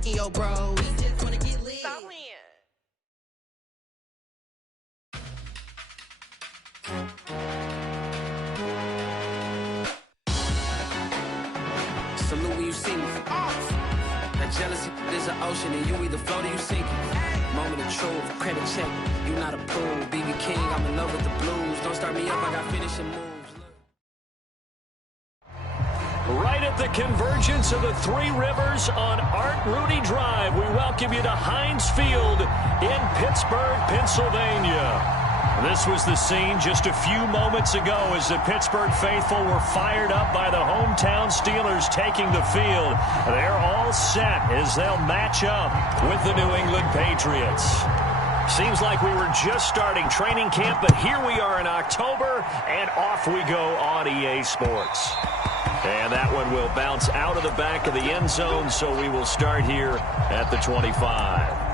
liking your bro. We just wanna get lit. Salute when you see me. That jealousy is an ocean and you either float or you sink it. Moment of truth, credit check, you not approved. BB King, I'm in love with the blues. Don't start me up, I got finishing moves. Right at the convergence of the Three Rivers on Art Rooney Drive, we welcome you to Heinz Field in Pittsburgh, Pennsylvania. This was the scene just a few moments ago as the Pittsburgh faithful were fired up by the hometown Steelers taking the field. They're all set as they'll match up with the New England Patriots. Seems like we were just starting training camp, but here we are in October, and off we go on EA Sports. And that one will bounce out of the back of the end zone, so we will start here at the 25.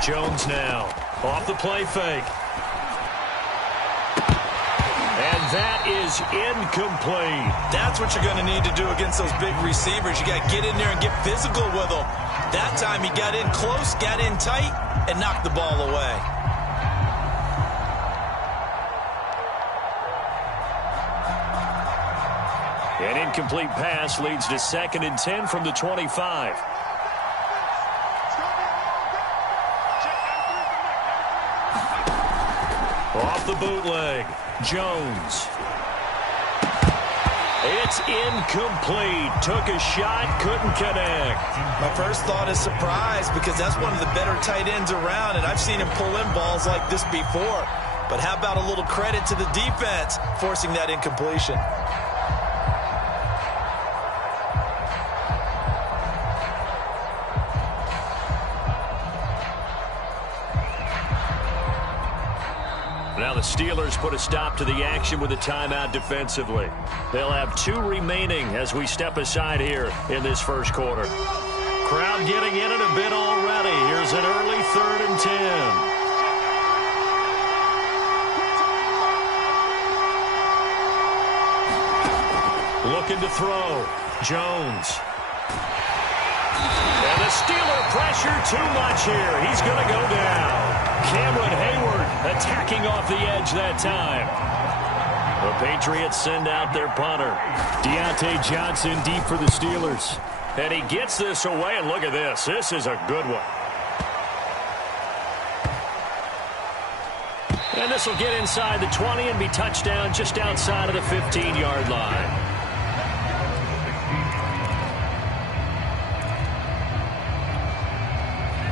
Jones now, off the play fake. And that is incomplete. That's what you're going to need to do against those big receivers. You got to get in there and get physical with them. That time he got in close, got in tight, and knocked the ball away. An incomplete pass leads to 2nd and 10 from the 25. Off the bootleg, Jones. It's incomplete. Took a shot, couldn't connect. My first thought is surprise because that's one of the better tight ends around, and I've seen him pull in balls like this before. But how about a little credit to the defense forcing that incompletion? Now the Steelers put a stop to the action with a timeout defensively. They'll have 2 remaining as we step aside here in this first quarter. Crowd getting in it a bit already. Here's an early 3rd and 10. Looking to throw. Jones. And the Steeler pressure too much here. He's going to go down. Cameron Hayward attacking off the edge that time. The Patriots send out their punter. Deontay Johnson deep for the Steelers. And he gets this away, and look at this. This is a good one. And this will get inside the 20 and be touchdown just outside of the 15-yard line.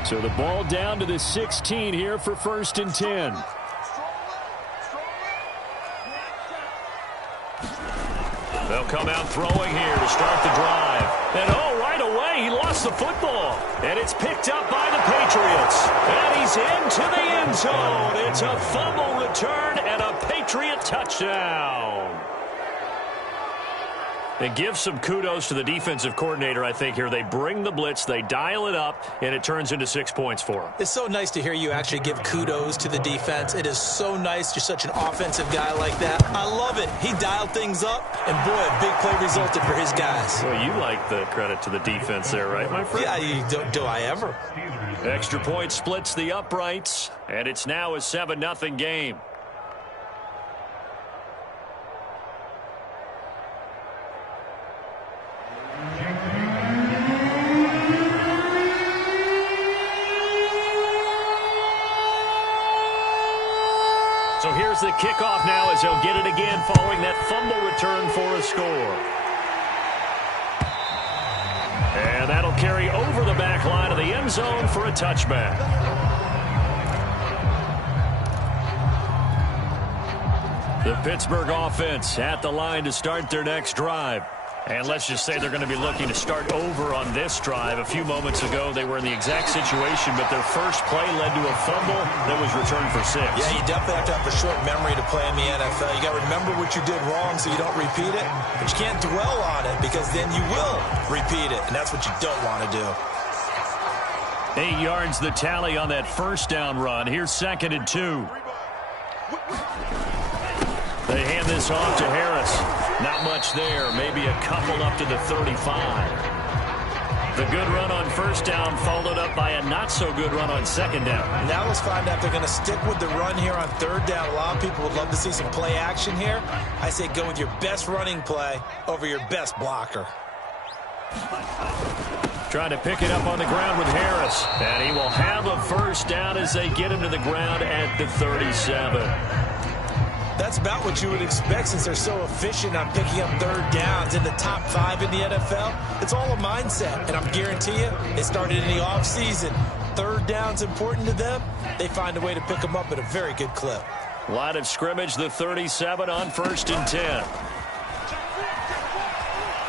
So the ball down to the 16 here for 1st and 10. They'll come out throwing here to start the drive. And right away he lost the football. And it's picked up by the Patriots. And he's into the end zone. It's a fumble return and a Patriot touchdown. And give some kudos to the defensive coordinator, I think, here. They bring the blitz, they dial it up, and it turns into 6 points for them. It's so nice to hear you actually give kudos to the defense. It is so nice. You're such an offensive guy like that. I love it. He dialed things up, and boy, a big play resulted for his guys. Well, you like the credit to the defense there, right, my friend? Yeah, do I ever? Extra point splits the uprights, and it's now a 7-0 game. So here's the kickoff now as they'll get it again following that fumble return for a score. And that'll carry over the back line of the end zone for a touchback. The Pittsburgh offense at the line to start their next drive. And let's just say they're going to be looking to start over on this drive. A few moments ago, they were in the exact situation, but their first play led to a fumble that was returned for 6. Yeah, you definitely have to have a short memory to play in the NFL. You got to remember what you did wrong so you don't repeat it, but you can't dwell on it because then you will repeat it, and that's what you don't want to do. 8 yards the tally on that first down run. Here's 2nd and 2. They hand this off to Harris. Not much there. Maybe a couple up to the 35. The good run on first down followed up by a not-so-good run on 2nd down. Now let's find out if they're going to stick with the run here on 3rd down. A lot of people would love to see some play action here. I say go with your best running play over your best blocker. Trying to pick it up on the ground with Harris. And he will have a first down as they get him to the ground at the 37. That's about what you would expect since they're so efficient on picking up 3rd downs in the top 5 in the NFL. It's all a mindset, and I'm guarantee you it started in the offseason. 3rd down's important to them. They find a way to pick them up at a very good clip. Line of scrimmage, the 37 on 1st and 10.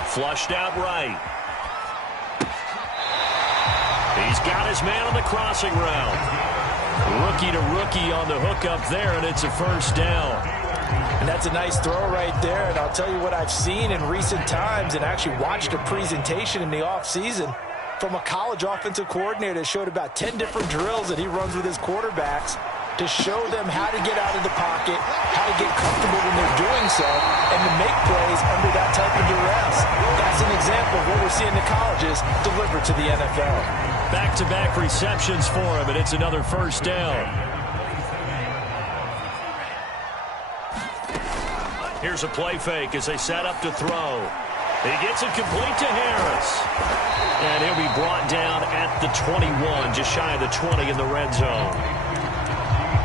Flushed out right. He's got his man on the crossing route. Rookie to rookie on the hook up there, and it's a first down. And that's a nice throw right there. And I'll tell you what I've seen in recent times and actually watched a presentation in the offseason from a college offensive coordinator that showed about 10 different drills that he runs with his quarterbacks to show them how to get out of the pocket, how to get comfortable when they're doing so, and to make plays under that type of duress. That's an example of what we're seeing the colleges deliver to the NFL. Back-to-back receptions for him, and it's another first down. Here's a play fake as they set up to throw. He gets it complete to Harris. And he'll be brought down at the 21, just shy of the 20 in the red zone.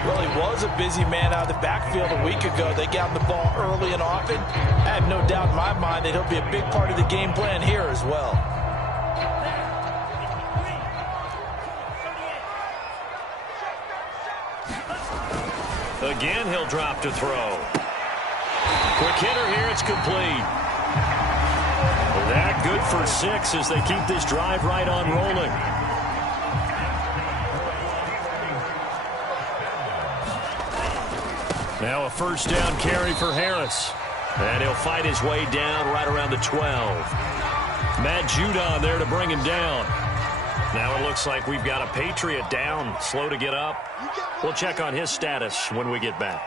Well, he was a busy man out of the backfield a week ago. They got him the ball early and often. I have no doubt in my mind that he'll be a big part of the game plan here as well. Again, he'll drop to throw. Quick hitter here, it's complete. That good for 6 as they keep this drive right on rolling. Now a first down carry for Harris. And he'll fight his way down right around the 12. Matt Judon there to bring him down. Now it looks like we've got a Patriot down, slow to get up. We'll check on his status when we get back.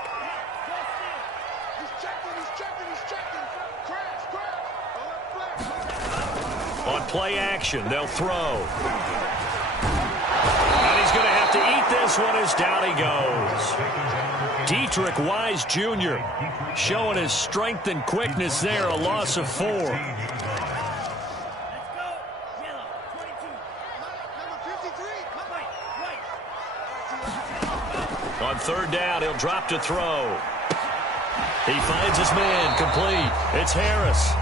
On play action, they'll throw. And he's going to have to eat this one as down he goes. Dietrich Wise Jr. showing his strength and quickness there, a loss of 4. On 3rd down, he'll drop to throw. He finds his man, complete. It's Harris.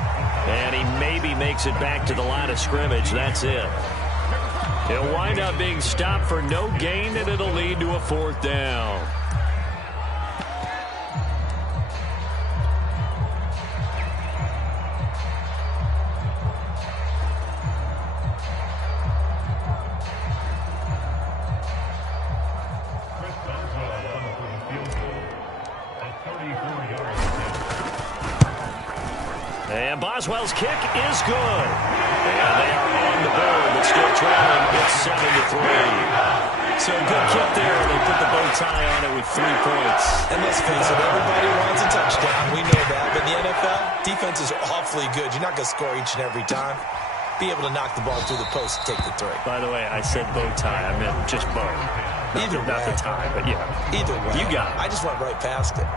And he maybe makes it back to the line of scrimmage. That's it. He'll wind up being stopped for no gain, and it'll lead to a 4th down. And Boswell's kick is good. And they are on the board, but still trailing. It's 7-3. So good kick there. They put the bow tie on it with 3 points. And let's face it, everybody wants a touchdown. We know that. But in the NFL, defense is awfully good. You're not going to score each and every time. Be able to knock the ball through the post and take the 3. By the way, I said bow tie. I meant just bow. Either way. Not the tie, but yeah. Either way. You got it. I just went right past it.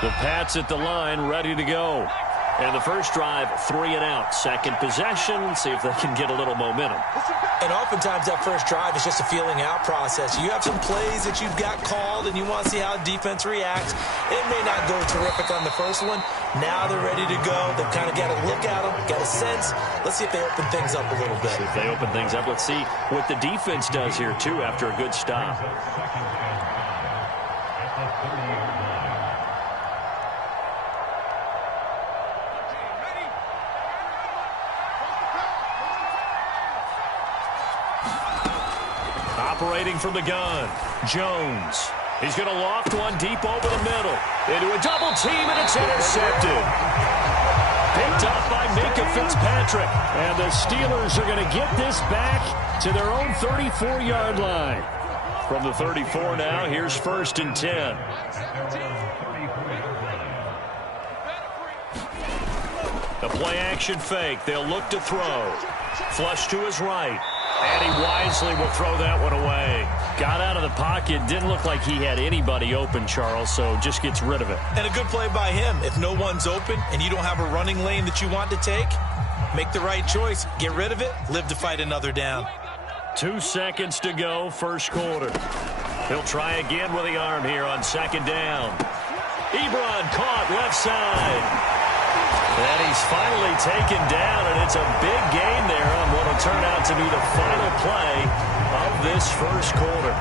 The Pats at the line, ready to go. And the first drive, 3 and out. Second possession, see if they can get a little momentum. And oftentimes that first drive is just a feeling out process. You have some plays that you've got called and you want to see how defense reacts. It may not go terrific on the first one. Now they're ready to go. They've kind of got a look at them, got a sense. Let's see if they open things up a little bit. See if they open things up. Let's see what the defense does here, too, after a good stop. Operating from the gun, Jones. He's going to loft one deep over the middle. Into a double team, and it's intercepted. Picked up by Minka Fitzpatrick. And the Steelers are going to get this back to their own 34-yard line. From the 34 now, here's 1st and 10. A play-action fake. They'll look to throw. Flush to his right. And he wisely will throw that one away. Got out of the pocket. Didn't look like he had anybody open, Charles, so just gets rid of it. And a good play by him. If no one's open and you don't have a running lane that you want to take, make the right choice. Get rid of it. Live to fight another down. 2 seconds to go, first quarter. He'll try again with the arm here on 2nd down. Ebron caught left side. And he's finally taken down, and it's a big gain there on what will turn out to be the final play of this first quarter.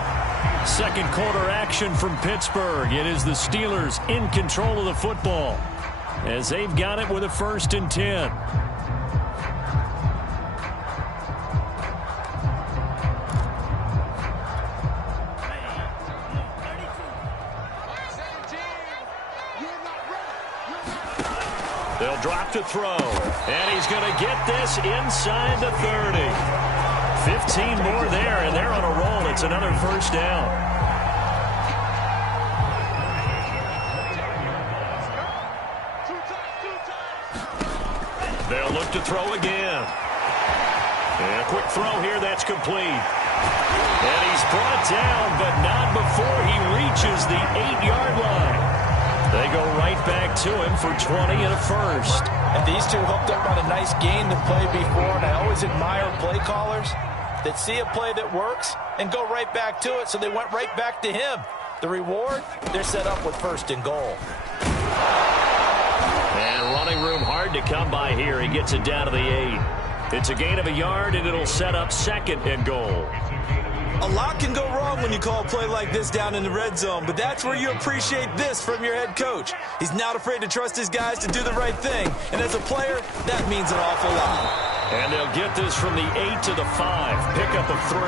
Second quarter action from Pittsburgh. It is the Steelers in control of the football as they've got it with a 1st and 10. They'll drop to throw, and he's going to get this inside the 30. 15 more there, and they're on a roll. It's another 1st down. They'll look to throw again. And a quick throw here, that's complete. And he's brought down, but not before he reaches the 8-yard line. They go right back to him for 20 and a 1st. And these two hooked up on a nice gain to play before, and I always admire play callers that see a play that works and go right back to it, so they went right back to him. The reward, they're set up with 1st and goal. And running room hard to come by here. He gets it down to the 8. It's a gain of a yard, and it'll set up 2nd and goal. A lot can go wrong when you call a play like this down in the red zone, but that's where you appreciate this from your head coach. He's not afraid to trust his guys to do the right thing, and as a player, that means an awful lot. And they'll get this from the 8 to the 5. Pickup of 3.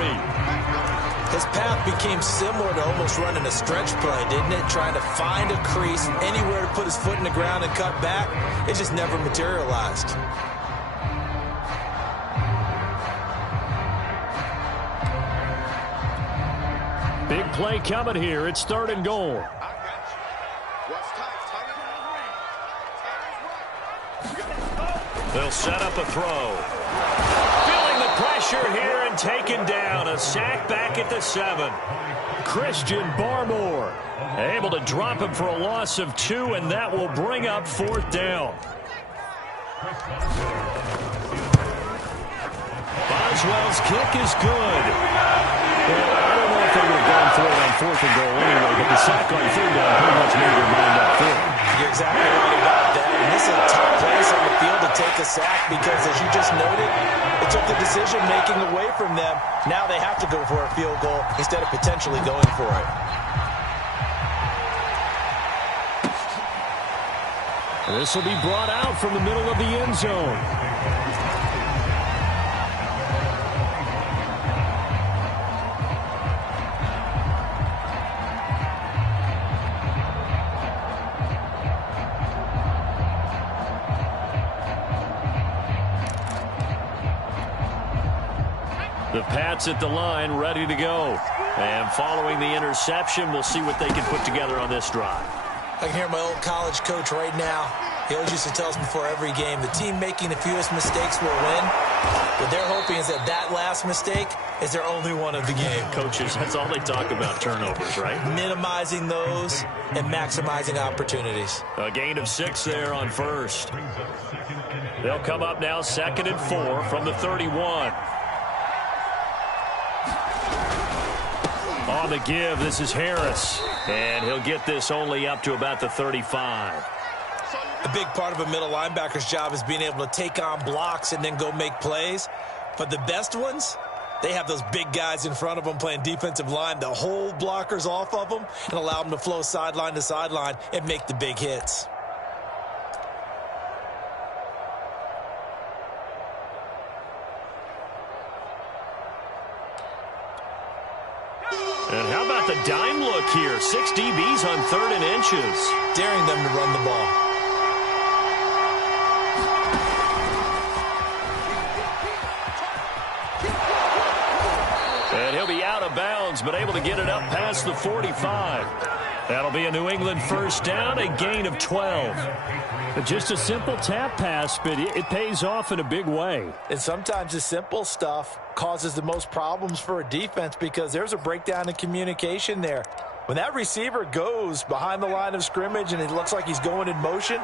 His path became similar to almost running a stretch play, didn't it? Trying to find a crease, anywhere to put his foot in the ground and cut back. It just never materialized. Big play coming here. It's 3rd and goal. They'll set up a throw. Feeling the pressure here and taken down. A sack back at the 7. Christian Barmore able to drop him for a loss of 2, and that will bring up 4th down. Boswell's kick is good. Well, I don't know if they would have gone for it on 4th and goal anyway, but the sack on 3rd down pretty much made their mind up for it. You're exactly right about that. And this is a tough place on the field to take a sack because, as you just noted, it took the decision-making away from them. Now they have to go for a field goal instead of potentially going for it. This will be brought out from the middle of the end zone. The Pats at the line, ready to go. And following the interception, we'll see what they can put together on this drive. I can hear my old college coach right now. He always used to tell us before every game, the team making the fewest mistakes will win. What they're hoping is that that last mistake is their only one of the game. Coaches, that's all they talk about, turnovers, right? Minimizing those and maximizing opportunities. A gain of 6 there on 1st. They'll come up now 2nd and 4 from the 31. On the give, this is Harris. And he'll get this only up to about the 35. A big part of a middle linebacker's job is being able to take on blocks and then go make plays. But the best ones, they have those big guys in front of them playing defensive line to hold blockers off of them and allow them to flow sideline to sideline and make the big hits. And how about the dime look here? 6 DBs on 3rd and inches. Daring them to run the ball. And he'll be out of bounds, but able to get it up past the 45. That'll be a New England first down, a gain of 12. Just a simple tap pass, but it pays off in a big way. And sometimes the simple stuff causes the most problems for a defense because there's a breakdown in communication there. When that receiver goes behind the line of scrimmage and it looks like he's going in motion,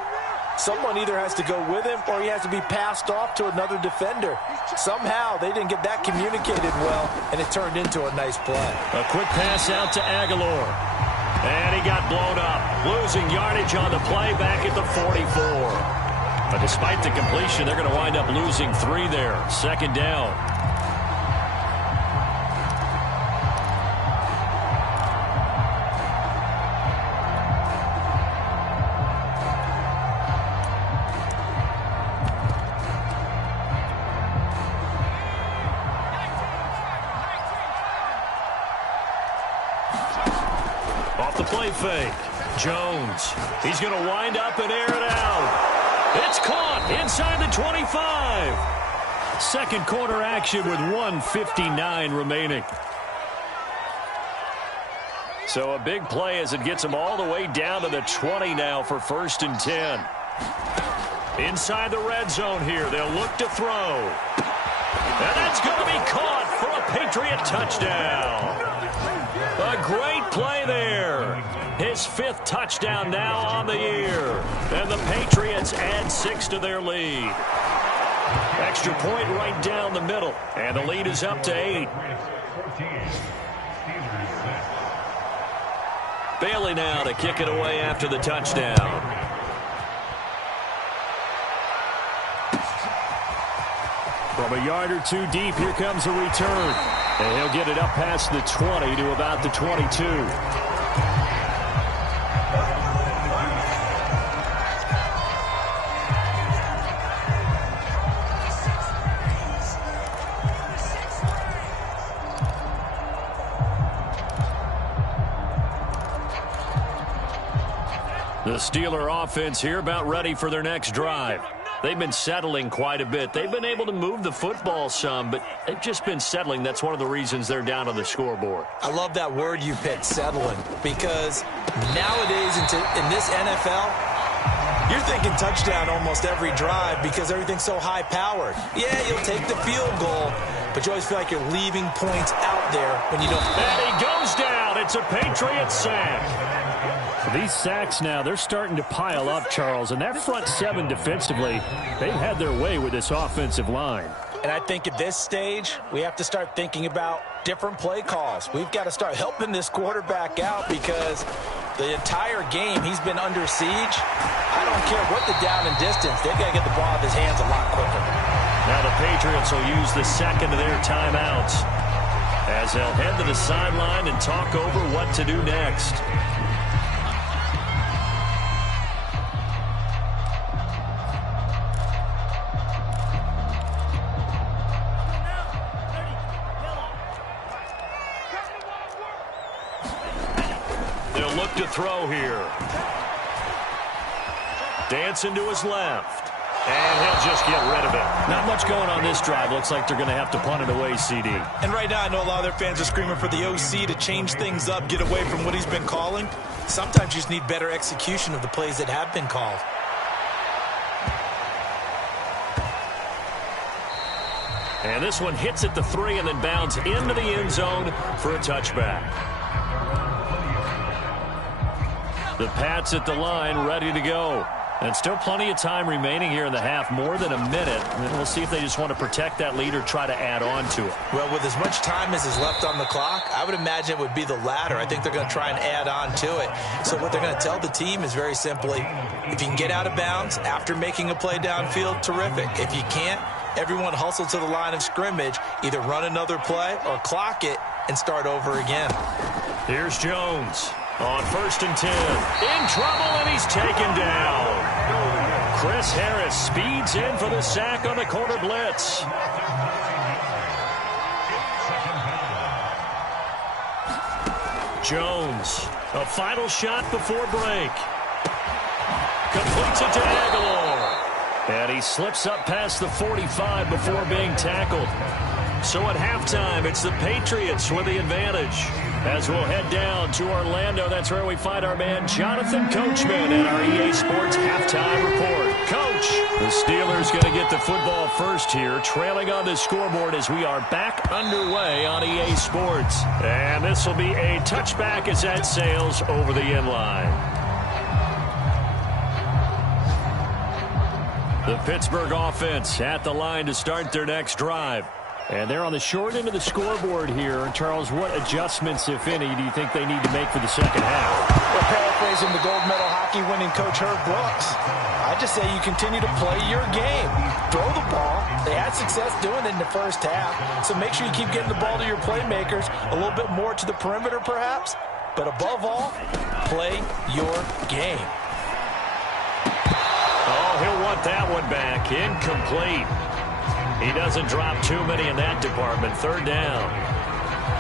someone either has to go with him or he has to be passed off to another defender. Somehow they didn't get that communicated well, and it turned into a nice play. A quick pass out to Aguilar. And he got blown up, losing yardage on the play back at the 44. But despite the completion, they're going to wind up losing 3 there. 2nd down. Play fake. Jones. He's going to wind up and air it out. It's caught inside the 25. 2nd quarter action with 1:59 remaining. So a big play as it gets him all the way down to the 20 now for 1st and 10. Inside the red zone here. They'll look to throw. And that's going to be caught for a Patriot touchdown. A great play there. His 5th touchdown now on the year. And the Patriots add 6 to their lead. Extra point right down the middle. And the lead is up to 8. Bailey now to kick it away after the touchdown. From a yard or 2 deep, here comes a return. And he'll get it up past the 20 to about the 22. The Steeler offense here about ready for their next drive. They've been settling quite a bit. They've been able to move the football some, but they've just been settling. That's one of the reasons they're down on the scoreboard. I love that word you picked, settling, because nowadays in this NFL, you're thinking touchdown almost every drive because everything's so high-powered. Yeah, you'll take the field goal, but you always feel like you're leaving points out there when you don't. And he goes down. It's a Patriot sack. These sacks now, they're starting to pile up, Charles. And that front 7 defensively, they've had their way with this offensive line. And I think at this stage, we have to start thinking about different play calls. We've got to start helping this quarterback out because the entire game he's been under siege. I don't care what the down and distance. They've got to get the ball out of his hands a lot quicker. Now the Patriots will use the second of their timeouts as they'll head to the sideline and talk over what to do next. To throw here. Dancing to his left. And he'll just get rid of it. Not much going on this drive. Looks like they're going to have to punt it away, CD. And right now I know a lot of their fans are screaming for the OC to change things up, get away from what he's been calling. Sometimes you just need better execution of the plays that have been called. And this one hits at the 3 and then bounds into the end zone for a touchback. The Pats at the line, ready to go. And still plenty of time remaining here in the half, more than a minute. And we'll see if they just want to protect that lead or try to add on to it. Well, with as much time as is left on the clock, I would imagine it would be the latter. I think they're going to try and add on to it. So what they're going to tell the team is very simply, if you can get out of bounds after making a play downfield, terrific. If you can't, everyone hustle to the line of scrimmage, either run another play or clock it and start over again. Here's Jones. On 1st and 10. In trouble, and he's taken down. Chris Harris speeds in for the sack on the corner blitz. Jones, a final shot before break. Completes it to Aguilar. And he slips up past the 45 before being tackled. So at halftime, it's the Patriots with the advantage. As we'll head down to Orlando, that's where we find our man Jonathan Coachman at our EA Sports halftime report. Coach, the Steelers going to get the football first here, trailing on the scoreboard as we are back underway on EA Sports. And this will be a touchback as that sails over the end line. The Pittsburgh offense at the line to start their next drive. And they're on the short end of the scoreboard here. And Charles, what adjustments, if any, do you think they need to make for the second half? Well, paraphrasing the gold medal hockey winning coach Herb Brooks, I just say you continue to play your game. Throw the ball. They had success doing it in the first half. So make sure you keep getting the ball to your playmakers, a little bit more to the perimeter perhaps. But above all, play your game. Oh, he'll want that one back. Incomplete. He doesn't drop too many in that department. Third down.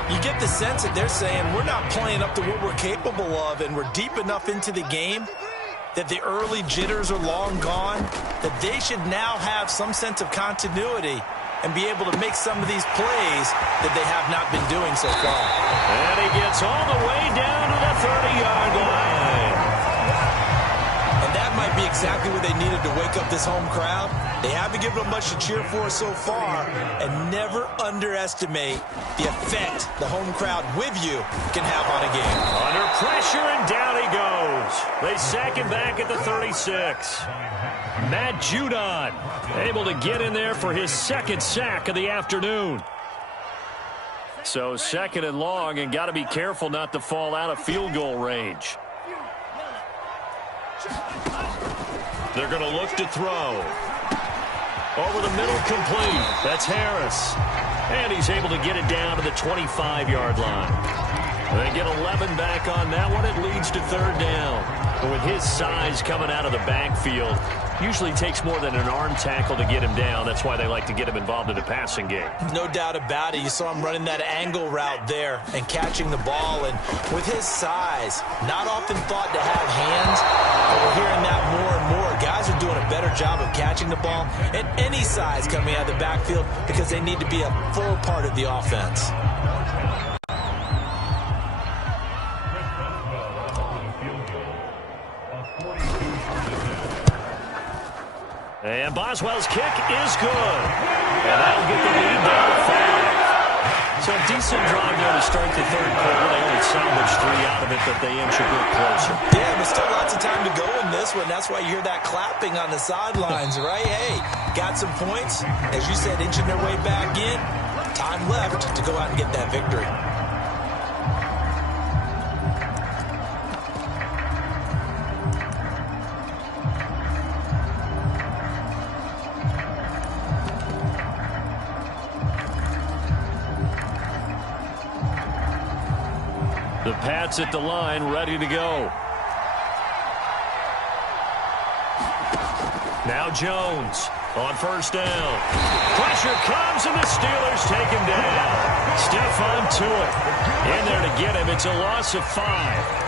You get the sense that they're saying we're not playing up to what we're capable of, and we're deep enough into the game that the early jitters are long gone, that they should now have some sense of continuity and be able to make some of these plays that they have not been doing so far. And he gets all the way down to the 30-yard line. And that might be exactly what they needed to wake up this home crowd. They haven't given them much to cheer for so far, and never underestimate the effect the home crowd with you can have on a game. Under pressure, and down he goes. They sack him back at the 36. Matt Judon able to get in there for his second sack of the afternoon. So second and long, and got to be careful not to fall out of field goal range. They're going to look to throw. Over the middle, complete. That's Harris. And he's able to get it down to the 25-yard line. They get 11 back on that one. It leads to third down. But with his size coming out of the backfield, usually takes more than an arm tackle to get him down. That's why they like to get him involved in the passing game. No doubt about it. You saw him running that angle route there and catching the ball. And with his size, not often thought to have hands, but we're hearing that more and more. Guys are doing a better job of catching the ball at any size coming out of the backfield because they need to be a full part of the offense. And Boswell's kick is good. And that'll get the lead down to 5. So a decent drive there to start the third quarter. They only salvaged 3 out of it, but they inch a bit closer. Yeah, but still lots of time to go in this one. That's why you hear that clapping on the sidelines, right? Hey, got some points. As you said, inching their way back in. Time left to go out and get that victory. The Pats at the line, ready to go. Now Jones on first down. Pressure comes, and the Steelers take him down. Stephon Tuitt in there to get him. It's a loss of 5.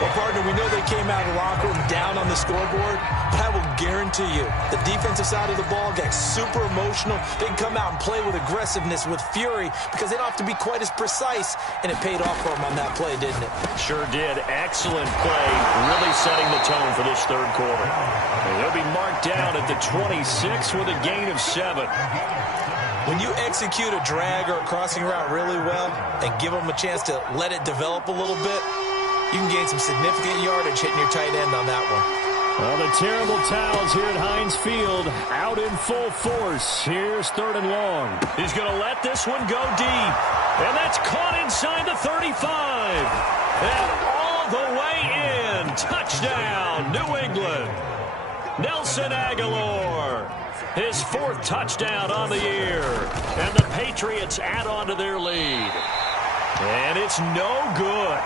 Well, partner, we know they came out of the locker room down on the scoreboard, but I will guarantee you the defensive side of the ball got super emotional. They can come out and play with aggressiveness, with fury, because they don't have to be quite as precise, and it paid off for them on that play, didn't it? Sure did. Excellent play, really setting the tone for this third quarter. And they'll be marked down at the 26 with a gain of 7. When you execute a drag or a crossing route really well and give them a chance to let it develop a little bit, you can gain some significant yardage hitting your tight end on that one. Well, the terrible towels here at Heinz Field out in full force. Here's third and long. He's going to let this one go deep. And that's caught inside the 35. And all the way in. Touchdown, New England. Nelson Aguilar. His 4th touchdown on the year. And the Patriots add on to their lead. And it's no good.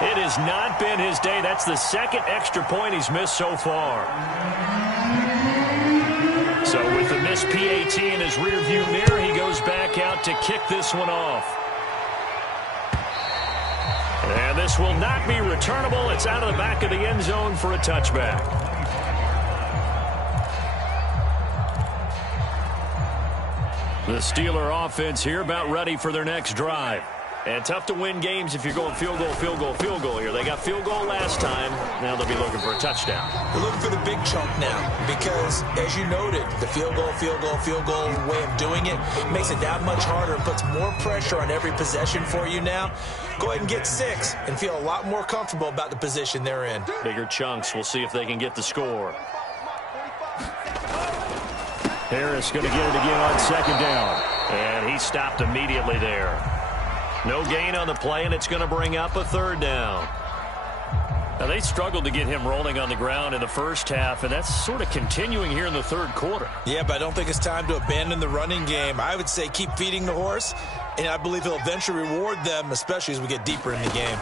It has not been his day. That's the 2nd extra point he's missed so far. So with the missed PAT in his rearview mirror, he goes back out to kick this one off. And And this will not be returnable. It's out of the back of the end zone for a touchback. The Steeler offense here about ready for their next drive. And tough to win games if you're going field goal, field goal, field goal here. They got field goal last time. Now they'll be looking for a touchdown. They're looking for the big chunk now because, as you noted, the field goal way of doing it makes it that much harder and puts more pressure on every possession for you now. Go ahead and get 6 and feel a lot more comfortable about the position they're in. Bigger chunks. We'll see if they can get the score. Harris going to get it again on second down. And he stopped immediately there. No gain on the play, and it's going to bring up a third down. Now, they struggled to get him rolling on the ground in the first half, and that's sort of continuing here in the third quarter. Yeah, but I don't think it's time to abandon the running game. I would say keep feeding the horse, and I believe he'll eventually reward them, especially as we get deeper in the game.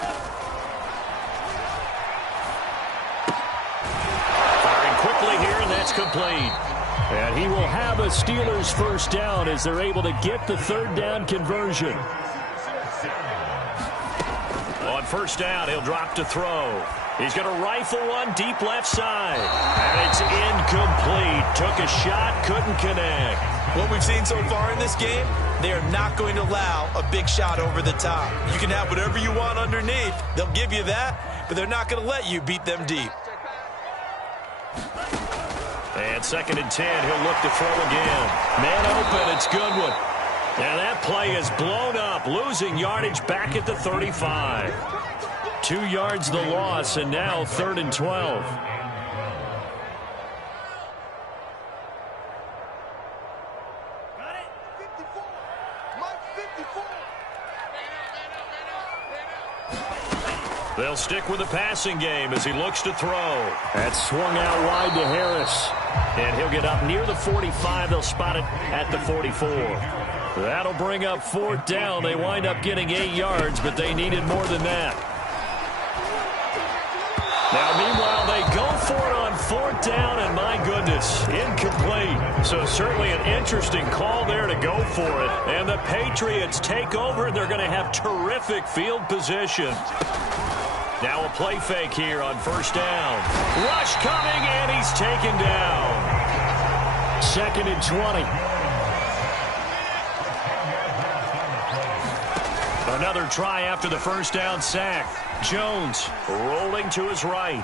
Firing quickly here, and that's complete. And he will have a Steelers first down as they're able to get the third down conversion. On first down, he'll drop to throw. He's going to rifle one deep left side. And it's incomplete. Took a shot, couldn't connect. What we've seen so far in this game, they are not going to allow a big shot over the top. You can have whatever you want underneath. They'll give you that, but they're not going to let you beat them deep. And 2nd and 10, he'll look to throw again. Man open, it's Goodwin. And that play is blown up, losing yardage back at the 35. 2 yards the loss, and now 3rd and 12. They'll stick with the passing game as he looks to throw. That's swung out wide to Harris. And he'll get up near the 45. They'll spot it at the 44. That'll bring up 4th down. They wind up getting 8 yards, but they needed more than that. Now, meanwhile, they go for it on 4th down, and my goodness, incomplete. So certainly an interesting call there to go for it. And the Patriots take over, and they're going to have terrific field position. Now a play fake here on 1st down. Rush coming, and he's taken down. 2nd and 20. Another try after the 1st down sack. Jones rolling to his right.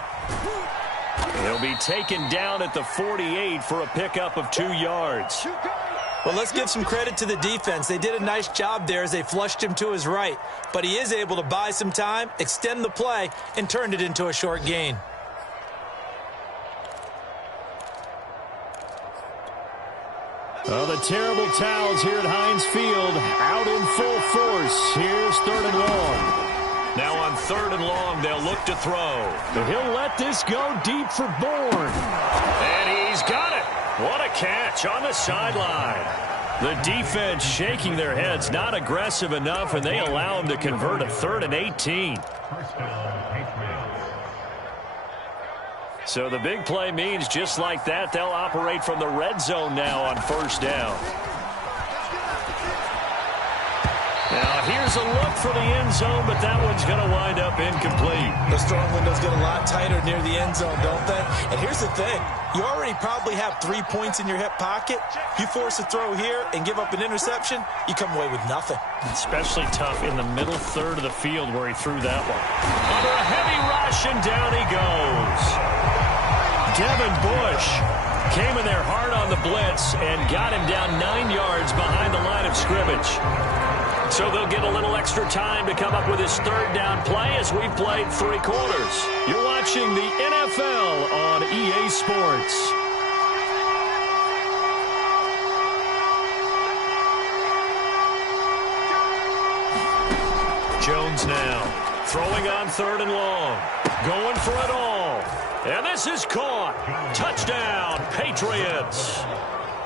He'll be taken down at the 48 for a pickup of 2 yards. Well, let's give some credit to the defense. They did a nice job there as they flushed him to his right. But he is able to buy some time, extend the play, and turned it into a short gain. Well, the terrible towels here at Heinz Field out in full force. Here's 3rd and long. Now on 3rd and long, they'll look to throw. But he'll let this go deep for Bourne. And he's got it. What a catch on the sideline. The defense shaking their heads, not aggressive enough, and they allow him to convert a 3rd and 18. So the big play means just like that, they'll operate from the red zone now on 1st down. Now here's a look for the end zone, but that one's going to wind up incomplete. Those throwing windows get a lot tighter near the end zone, don't they? And here's the thing. You already probably have 3 points in your hip pocket. You force a throw here and give up an interception, you come away with nothing. Especially tough in the middle third of the field where he threw that one. Under a heavy rush, and down he goes. Devin Bush came in there hard on the blitz and got him down 9 yards behind the line of scrimmage. So they'll get a little extra time to come up with his 3rd down play as we've played 3 quarters. You're watching the NFL on EA Sports. Jones now throwing on 3rd and long. Going for it all. And this is caught. Touchdown, Patriots.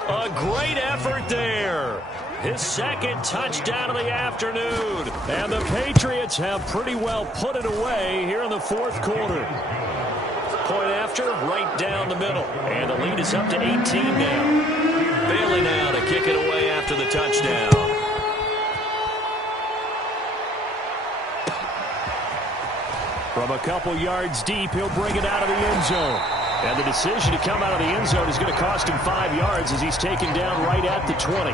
A great effort there. His 2nd touchdown of the afternoon. And the Patriots have pretty well put it away here in the 4th quarter. Point after, right down the middle. And the lead is up to 18 now. Bailey now to kick it away after the touchdown. From a couple yards deep, he'll bring it out of the end zone. And the decision to come out of the end zone is going to cost him 5 yards as he's taken down right at the 20.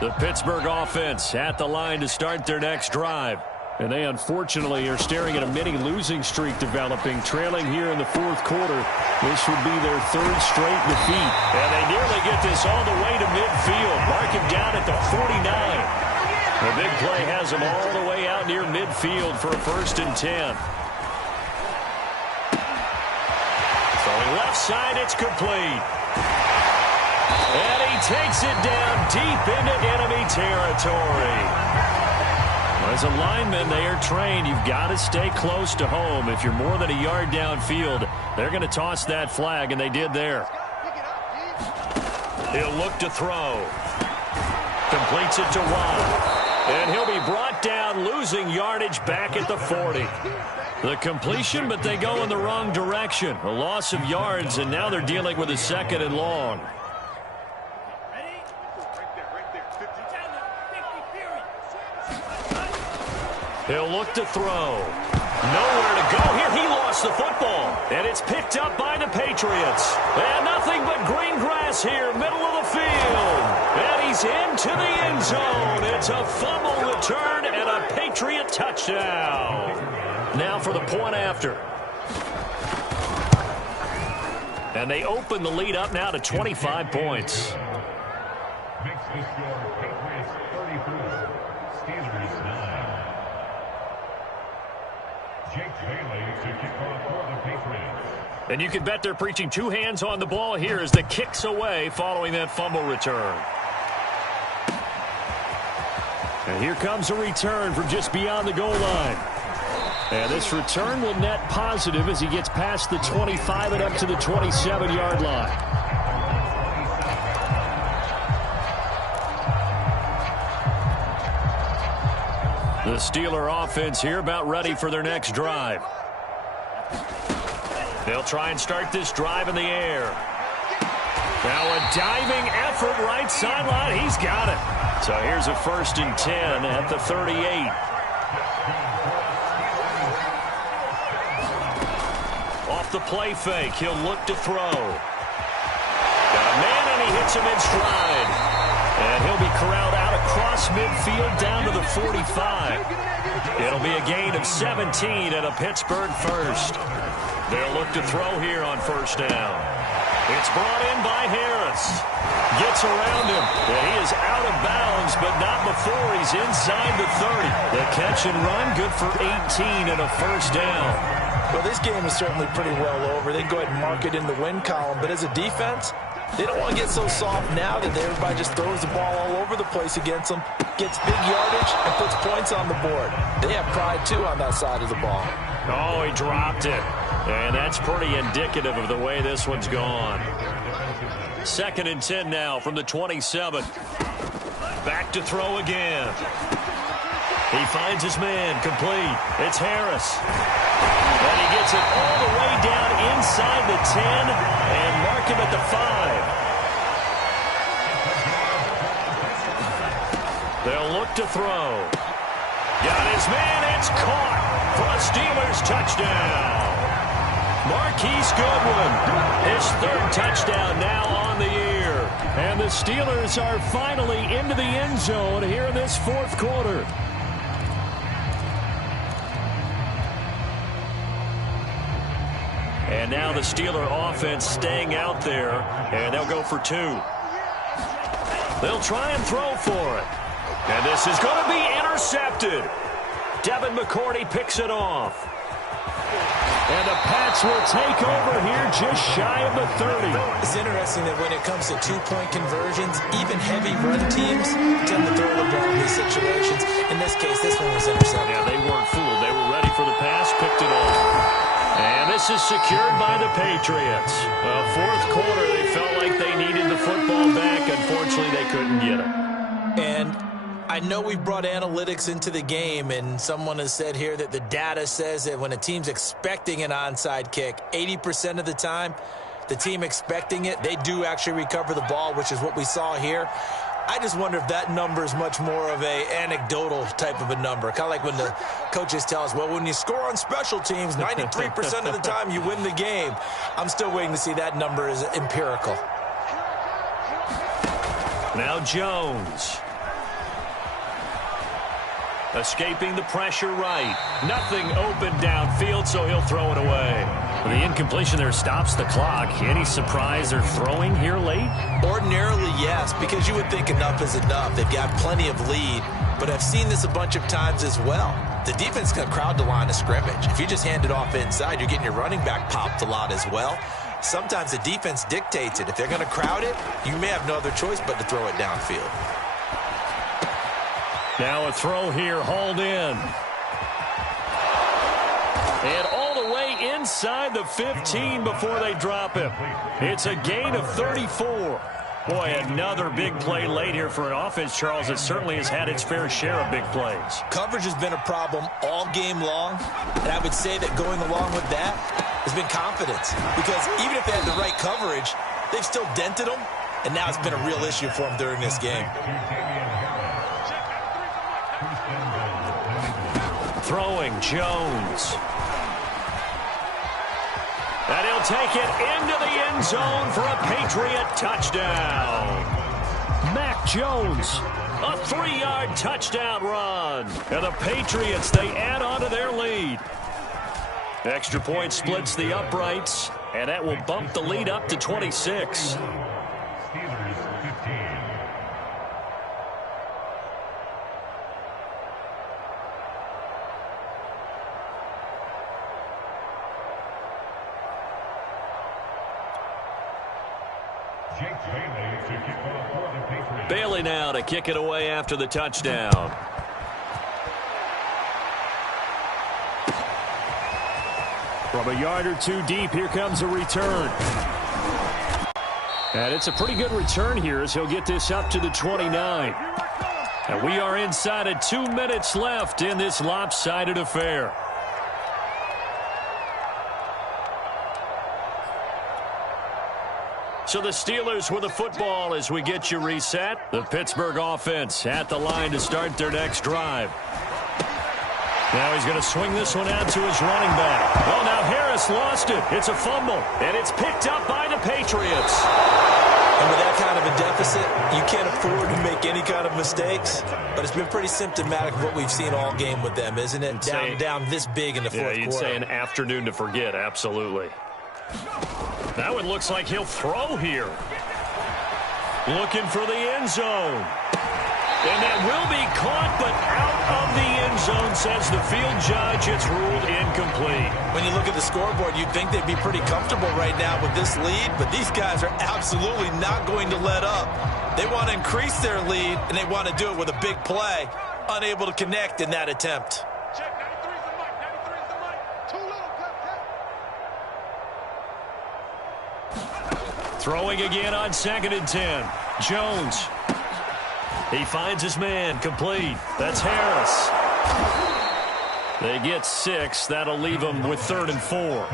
The Pittsburgh offense at the line to start their next drive. And they unfortunately are staring at a mini losing streak developing, trailing here in the fourth quarter. This would be their third straight defeat. And they nearly get this all the way to midfield. Mark him down at the 49. The big play has him all the way out near midfield for a 1st and 10. Throwing left side, it's complete. And he takes it down deep into enemy territory. As a lineman, they are trained. You've got to stay close to home. If you're more than a yard downfield, they're going to toss that flag, and they did there. He'll look to throw. Completes it to Watt. And he'll be brought down, losing yardage back at the 40. The completion, but they go in the wrong direction. A loss of yards, and now they're dealing with a 2nd and long. He'll look to throw. Nowhere to go here. He lost the football. And it's picked up by the Patriots. And nothing but green grass here, middle of the field. And he's into the end zone. It's a fumble return and a Patriot touchdown. Now for the point after. And they open the lead up now to 25 points. Makes the score Patriots 34, Steelers 9. Jake Bailey to kick off for the Patriots. And you can bet they're preaching 2 hands on the ball here as the kick's away following that fumble return. And here comes a return from just beyond the goal line. And this return will net positive as he gets past the 25 and up to the 27-yard line. The Steeler offense here about ready for their next drive. They'll try and start this drive in the air. Now a diving effort right sideline. He's got it. So here's a 1st and 10 at the 38. Off the play fake, he'll look to throw. Got a man and he hits him in stride. And he'll be corralled out across midfield down to the 45. It'll be a gain of 17 and a Pittsburgh 1st. They'll look to throw here on 1st down. It's brought in by Harris. Gets around him. And he is out of bounds, but not before he's inside the 30. The catch and run, good for 18 and a 1st down. Well, this game is certainly pretty well over. They can go ahead and mark it in the win column. But as a defense, they don't want to get so soft now that everybody just throws the ball all over the place against them, gets big yardage, and puts points on the board. They have pride, too, on that side of the ball. Oh, he dropped it. And that's pretty indicative of the way this one's gone. 2nd and 10 now from the 27. Back to throw again. He finds his man, complete. It's Harris. And he gets it all the way down inside the 10 and mark him at the 5. They'll look to throw. Got his man, it's caught for a Steelers touchdown. Marquise Goodwin, his 3rd touchdown now on the year. And the Steelers are finally into the end zone here in this 4th quarter. And now the Steeler offense staying out there, and they'll go for 2. They'll try and throw for it. And this is going to be intercepted. Devin McCourty picks it off. And the Pats will take over here just shy of the 30. It's interesting that when it comes to 2-point conversions, even heavy run teams tend to throw the ball in these situations. In this case, this one was intercepted. Yeah, they weren't fooled. They were ready for the pass, picked it off. And this is secured by the Patriots. Well, 4th quarter, they felt like they needed the football back. Unfortunately, they couldn't get it. And I know we brought analytics into the game, and someone has said here that the data says that when a team's expecting an onside kick, 80% of the time, the team expecting it, they do actually recover the ball, which is what we saw here. I just wonder if that number is much more of a anecdotal type of a number. Kind of like when the coaches tell us, well, when you score on special teams, 93% of the time you win the game. I'm still waiting to see that number is empirical. Now Jones. Escaping the pressure right. Nothing open downfield, so he'll throw it away. The incompletion there stops the clock. Any surprise they're throwing here late? Ordinarily, yes, because you would think enough is enough. They've got plenty of lead, but I've seen this a bunch of times as well. The defense can crowd the line of scrimmage. If you just hand it off inside, you're getting your running back popped a lot as well. Sometimes the defense dictates it. If they're going to crowd it, you may have no other choice but to throw it downfield. Now a throw here, hauled in. And all the way inside the 15 before they drop him. It's a gain of 34. Boy, another big play late here for an offense, Charles, that certainly has had its fair share of big plays. Coverage has been a problem all game long, and I would say that going along with that has been confidence. Because even if they had the right coverage, they've still dented them, and now it's been a real issue for them during this game. Throwing, Jones. And he'll take it into the end zone for a Patriot touchdown. Mac Jones, a 3-yard touchdown run. And the Patriots, they add on to their lead. Extra point splits the uprights, and that will bump the lead up to 26. Bailey now to kick it away after the touchdown. From a yard or two deep, here comes a return. And it's a pretty good return here as he'll get this up to the 29. And we are inside of 2 minutes left in this lopsided affair. So the Steelers with the football as we get you reset. The Pittsburgh offense at the line to start their next drive. Now he's going to swing this one out to his running back. Well, now Harris lost it. It's a fumble, and it's picked up by the Patriots. And with that kind of a deficit, you can't afford to make any kind of mistakes. But it's been pretty symptomatic of what we've seen all game with them, isn't it? Down this big in the fourth quarter. Yeah, you'd say an afternoon to forget, absolutely. That one looks like he'll throw here. Looking for the end zone. And that will be caught, but out of the end zone, says the field judge. It's ruled incomplete. When you look at the scoreboard, you'd think they'd be pretty comfortable right now with this lead, but these guys are absolutely not going to let up. They want to increase their lead, and they want to do it with a big play. Unable to connect in that attempt. Throwing again on 2nd and 10. Jones. He finds his man, complete. That's Harris. They get 6. That'll leave them with 3rd and 4.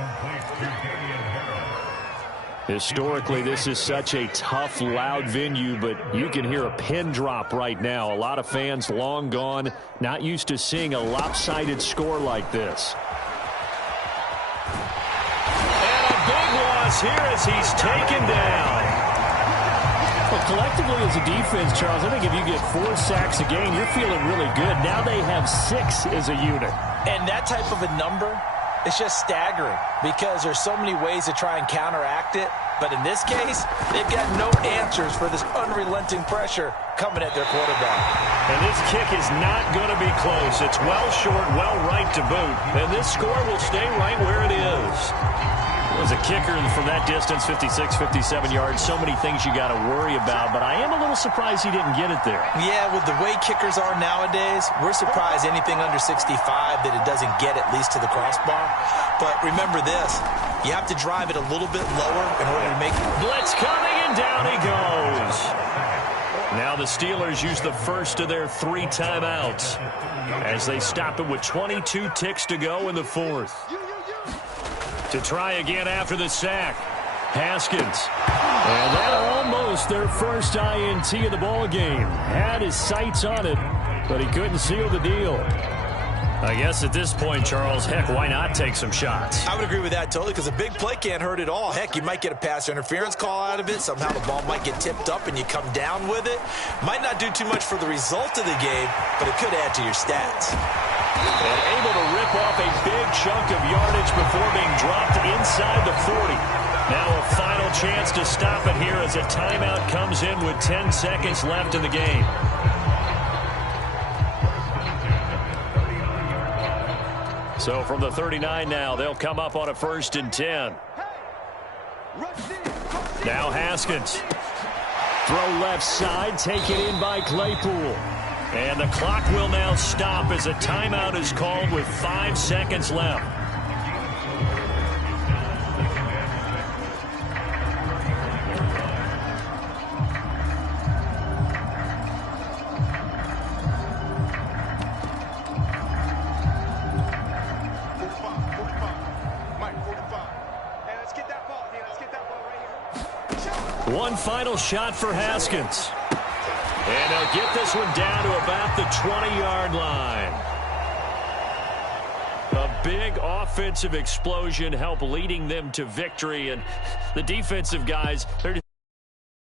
Historically, this is such a tough, loud venue, but you can hear a pin drop right now. A lot of fans long gone, not used to seeing a lopsided score like this. And a big loss here as he's taken down. Well, collectively as a defense, Charles, I think if you get 4 sacks a game, you're feeling really good. Now they have 6 as a unit. And that type of a number, it's just staggering because there's so many ways to try and counteract it. But in this case, they've got no answers for this unrelenting pressure coming at their quarterback. And this kick is not going to be close. It's well short, well right to boot. And this score will stay right where it is. As a kicker from that distance, 56, 57 yards, so many things you got to worry about, but I am a little surprised he didn't get it there. Yeah, with the way kickers are nowadays, we're surprised anything under 65 that it doesn't get at least to the crossbar. But remember this, you have to drive it a little bit lower in order to make it. Blitz coming, and down he goes. Now the Steelers use the first of their 3 timeouts as they stop it with 22 ticks to go in the 4th. To try again after the sack. Haskins. And that almost their first INT of the ball game. Had his sights on it, but he couldn't seal the deal. I guess at this point, Charles, heck, why not take some shots? I would agree with that totally, because a big play can't hurt at all. Heck, you might get a pass interference call out of it. Somehow the ball might get tipped up and you come down with it. Might not do too much for the result of the game, but it could add to your stats. And able to rip off a big chunk of yardage before being dropped inside the 40. Now a final chance to stop it here as a timeout comes in with 10 seconds left in the game. So from the 39 now, they'll come up on a 1st and 10. Now Haskins. Throw left side, taken in by Claypool. And the clock will now stop as a timeout is called with 5 seconds left. One final shot for Haskins. And they'll get this one down to about the 20-yard line. A big offensive explosion helped leading them to victory. And the defensive guys, they're